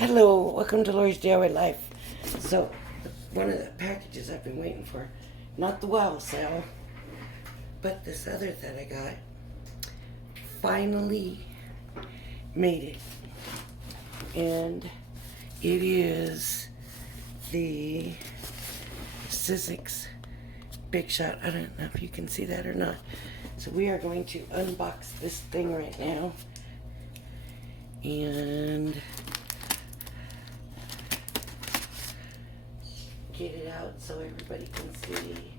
Hello, welcome to Lori's DIY Life. So, one of the packages I've been waiting for, not the wow sale, but this other that I got, finally made it. And it is the Sizzix Big Shot. I don't know if you can see that or not. So we are going to unbox this thing right now. And get it out so everybody can see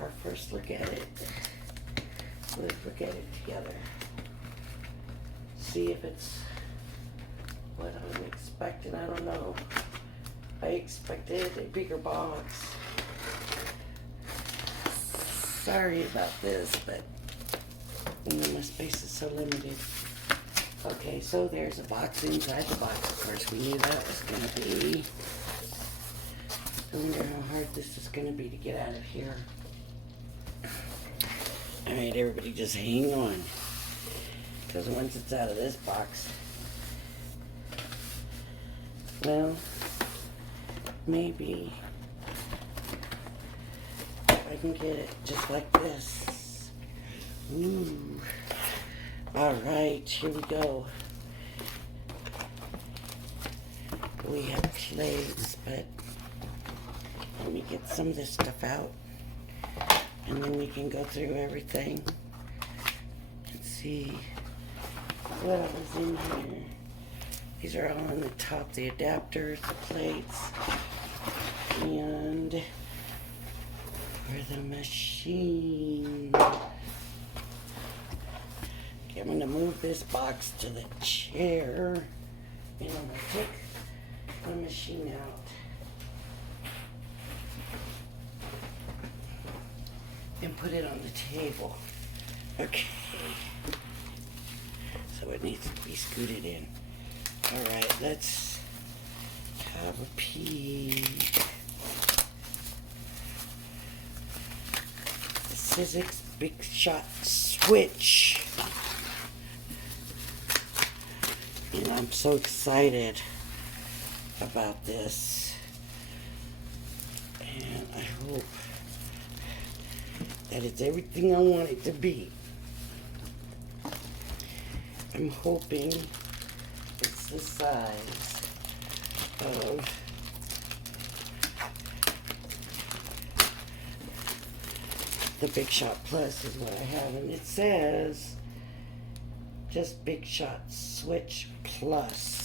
our first look at it. Let's look at it together. See if it's what I'm expecting. I don't know. I expected a bigger box. Sorry about this, but my space is so limited. Okay, so there's a box inside the box. Of course, we knew that was going to be. I wonder how hard this is going to be to get out of here. Alright, everybody just hang on. Because once it's out of this box, well, maybe I can get it just like this. Ooh. Alright, here we go. We have plates, but let me get some of this stuff out. And then we can go through everything and see what was in here. These are all on the top, the adapters, the plates, and for the machine. Okay, I'm gonna move this box to the chair, and I'm gonna take the machine out. And put it on the table. Okay. So it needs to be scooted in. Alright, let's have a peek. The Sizzix Big Shot Switch. And I'm so excited about this. And I hope that it's everything I want it to be. I'm hoping it's the size of the Big Shot Plus is what I have, and it says just Big Shot Switch Plus.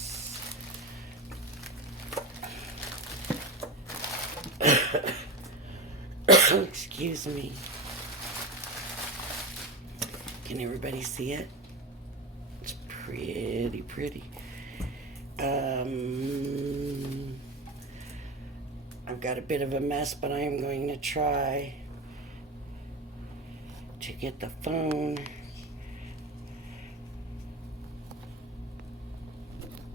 Excuse me. Can everybody see it? It's pretty. I've got a bit of a mess, but I am going to try to get the phone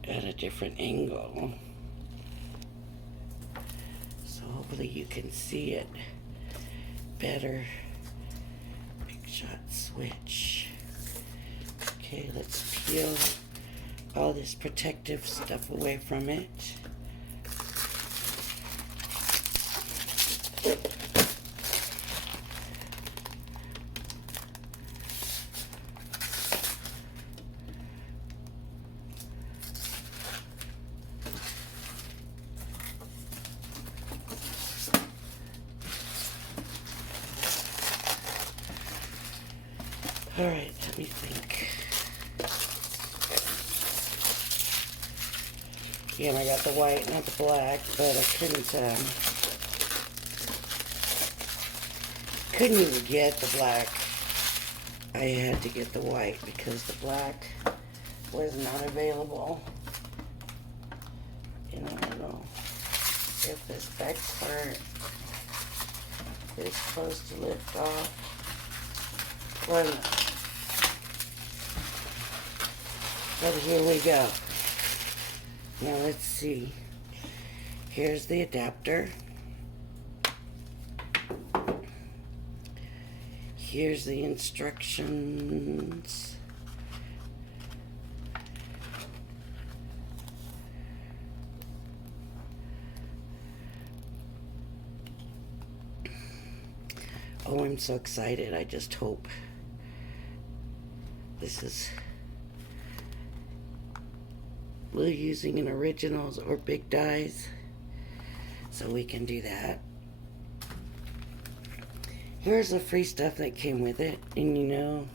at a different angle. So hopefully you can see it better. Big Shot Switch. Okay, let's peel all this protective stuff away from it. All right, let me think. Again, I got the white, not the black, but I couldn't even get the black. I had to get the white because the black was not available. And I don't know if this back part is supposed to lift off or not. But here we go. Now let's see. Here's the adapter. Here's the instructions. Oh, I'm so excited. I just hope this is... We're using an originals or big dies, so we can do that. Here's the free stuff that came with it, and you know,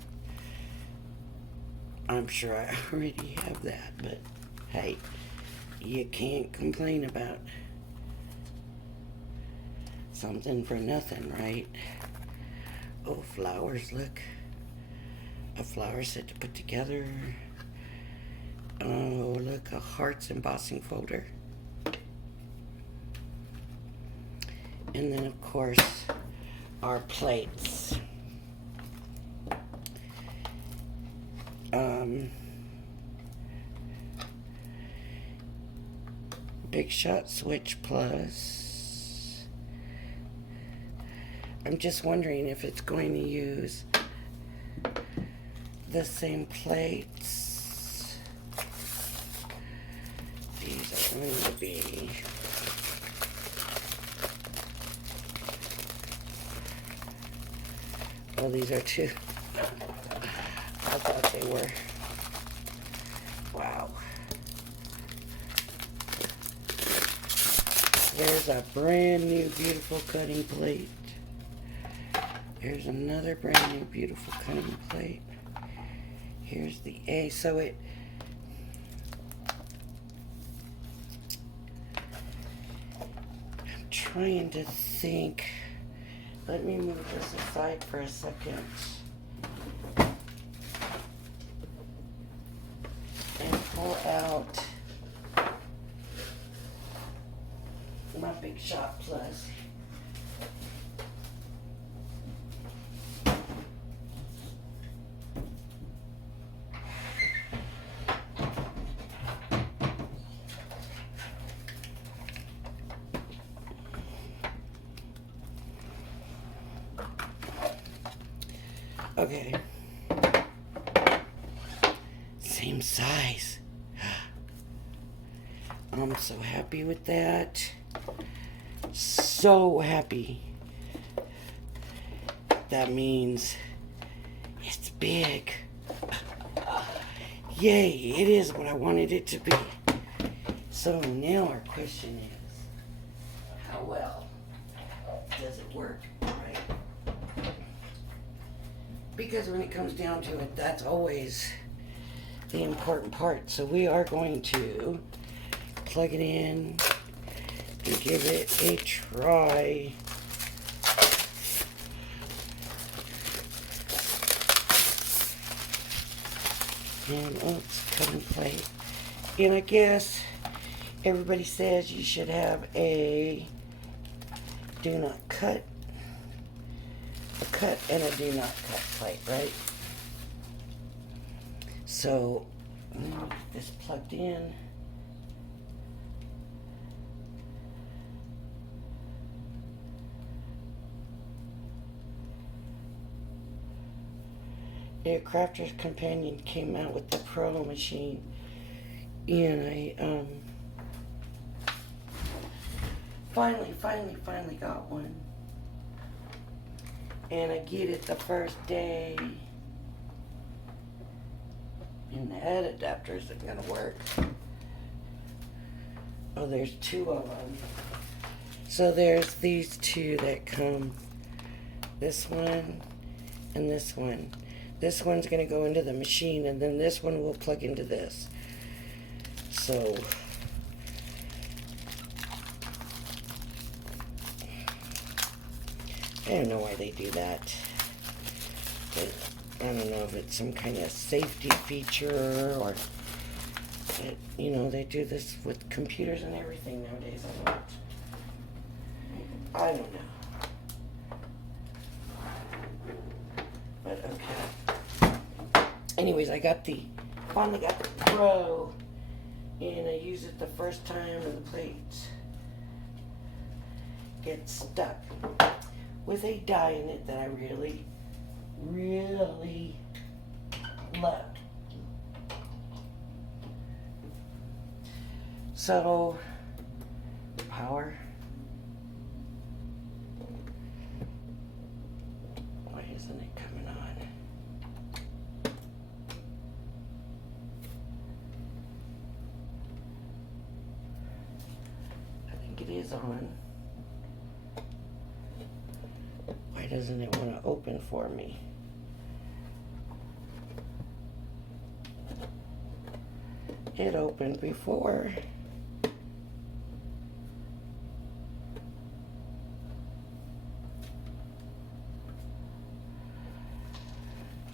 I'm sure I already have that, but hey, you can't complain about something for nothing, right? Oh, flowers, look. A flower set to put together. Oh, look, a hearts embossing folder. And then, of course, our plates. Big Shot Switch Plus. I'm just wondering if it's going to use the same plates. These are going to be... Oh, these are two. I thought they were. Wow. There's a brand new beautiful cutting plate. There's another brand new beautiful cutting plate. Here's the A. So it... I'm trying to think... Let me move this aside for a second. And pull out my Big Shot Plus. Okay. Same size. I'm so happy with that. So happy. That means it's big. Yay, it is what I wanted it to be. So now our question is, how well does it work, right? Because when it comes down to it, that's always the important part. So we are going to plug it in and give it a try. And oops, cutting plate. And I guess everybody says you should have a do not cut, a cut and a do not cut plate, right? So I'm gonna get this plugged in. The Crafter's Companion came out with the Pro machine, and I finally got one, and I get it the first day, and that adapter isn't gonna work. Oh, there's two of them. So there's these two that come, this one and this one. This one's going to go into the machine, and then this one will plug into this. So, I don't know why they do that. But I don't know if it's some kind of safety feature, or, you know, they do this with computers and everything nowadays. I don't know. But okay. Anyways, finally got the Pro, and I use it the first time, and the plate gets stuck with a die in it that I really, really love. So, power. is on. Why doesn't it want to open for me? It opened before.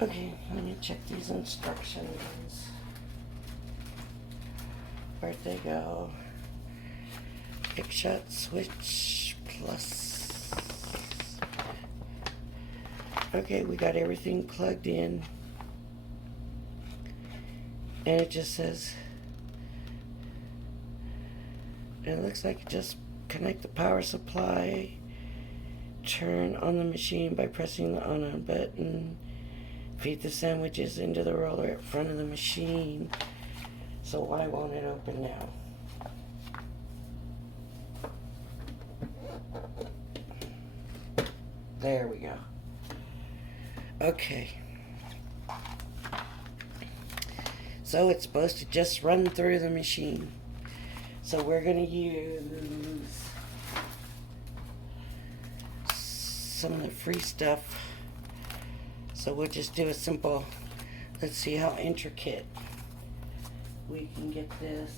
Okay, let me check these instructions. Where'd they go? Sizzix Switch Plus. Okay, we got everything plugged in. And it just says, it looks like just connect the power supply, turn on the machine by pressing the on button, feed the sandwiches into the roller at front of the machine. So why won't it open now? There we go. Okay. So it's supposed to just run through the machine. So we're going to use some of the free stuff. So we'll just do a simple, let's see how intricate we can get this.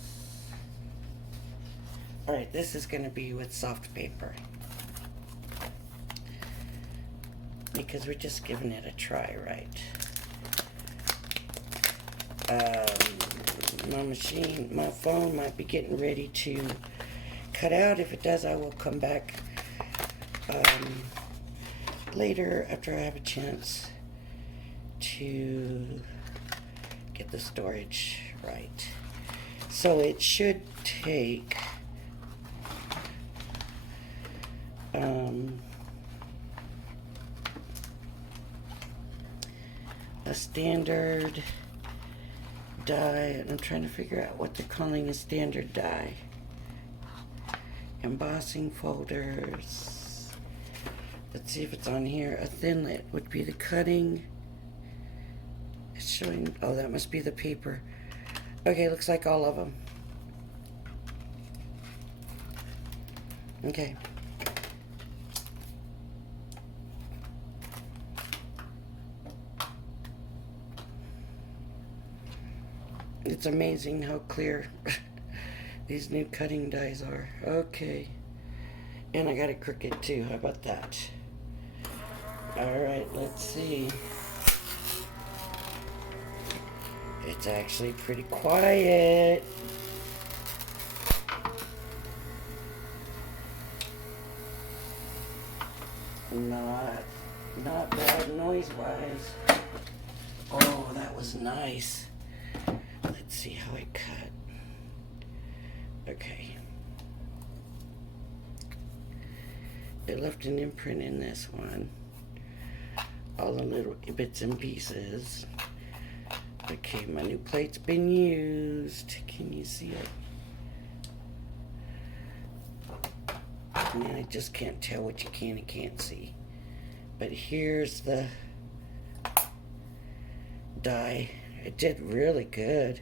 Alright, this is going to be with soft paper, because we're just giving it a try, right? My phone might be getting ready to cut out. If it does, I will come back later after I have a chance to get the storage right. So it should take a standard die, and I'm trying to figure out what they're calling a standard die. Embossing folders. Let's see if it's on here. A thinlet would be the cutting. It's showing, oh, that must be the paper. Okay, looks like all of them. Okay. It's amazing how clear these new cutting dies are. Okay. And I got it crooked too. How about that? Alright, let's see. It's actually pretty quiet. Not bad noise-wise. Oh, that was nice. Let's see how I cut. Okay. It left an imprint in this one. All the little bits and pieces. Okay, my new plate's been used. Can you see it? I mean, I just can't tell what you can and can't see. But here's the die. It did really good.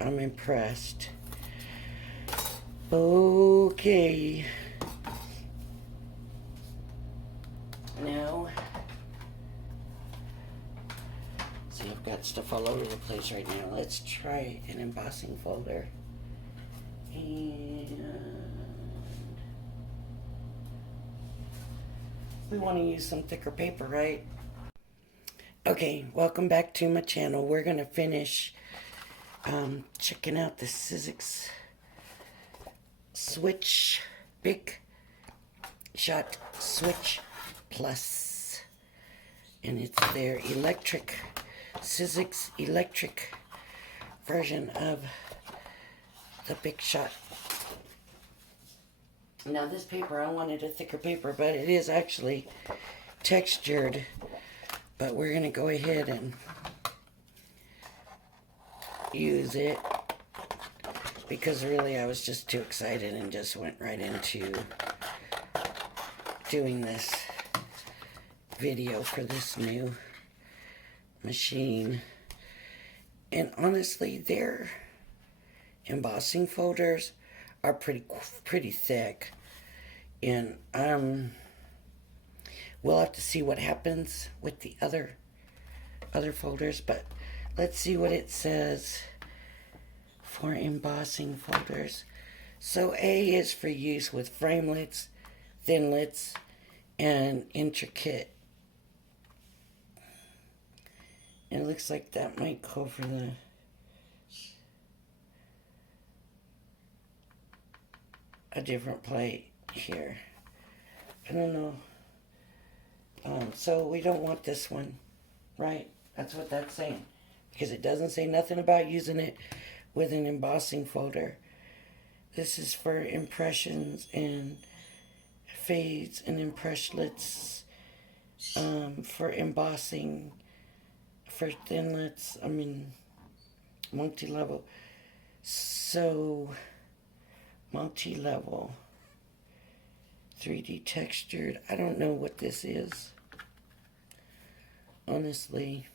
I'm impressed. Okay. Now, see, I've got stuff all over the place right now. Let's try an embossing folder. And we want to use some thicker paper, right? Okay, welcome back to my channel. We're going to finish checking out the Sizzix Switch, Big Shot Switch Plus. And it's their electric, Sizzix electric version of the Big Shot. Now this paper, I wanted a thicker paper, but it is actually textured. But we're going to go ahead and use it, because really I was just too excited and just went right into doing this video for this new machine. And honestly, their embossing folders are pretty thick, and we'll have to see what happens with the other folders. But let's see what it says for embossing folders. So A is for use with framelits, thinlits, and intricate. And it looks like that might go for a different plate here. I don't know. So we don't want this one, right? That's what that's saying. Because it doesn't say nothing about using it with an embossing folder. This is for impressions and fades and impressionlets, for embossing, for thinlits, multi-level. So, multi-level, 3D textured. I don't know what this is, honestly.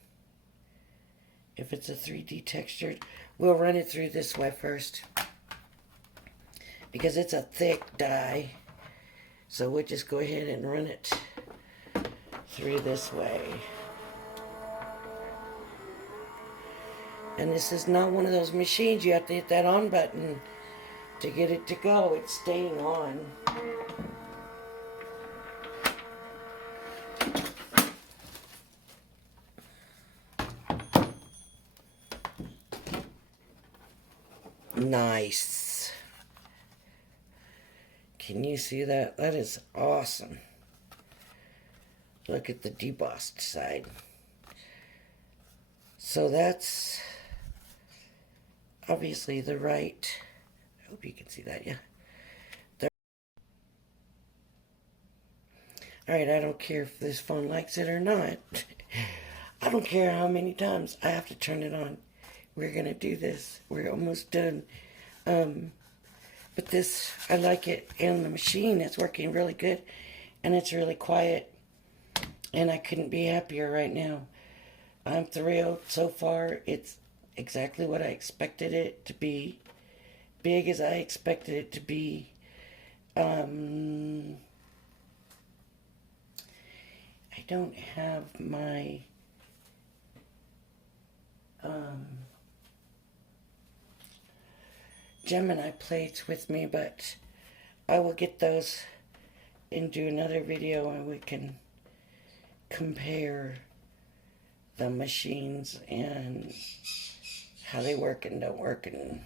If it's a 3D textured, we'll run it through this way first, because it's a thick die. So we'll just go ahead and run it through this way. And this is not one of those machines you have to hit that on button to get it to go. It's staying on. Nice. Can you see that? That is awesome. Look at the debossed side. So that's obviously the right. I hope you can see that, yeah. Alright, I don't care if this phone likes it or not. I don't care how many times I have to turn it on. We're going to do this. We're almost done. But this, I like it. And the machine is working really good. And it's really quiet. And I couldn't be happier right now. I'm thrilled so far. It's exactly what I expected it to be. Big as I expected it to be. I don't have my Gemini plates with me, but I will get those and do another video, and we can compare the machines and how they work and don't work and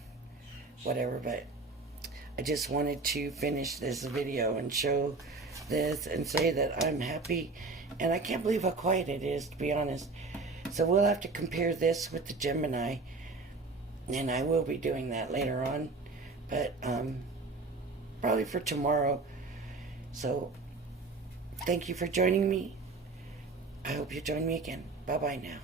whatever. But I just wanted to finish this video and show this and say that I'm happy, and I can't believe how quiet it is, to be honest. So we'll have to compare this with the Gemini, and I will be doing that later on, but probably for tomorrow. So thank you for joining me. I hope you join me again. Bye bye now.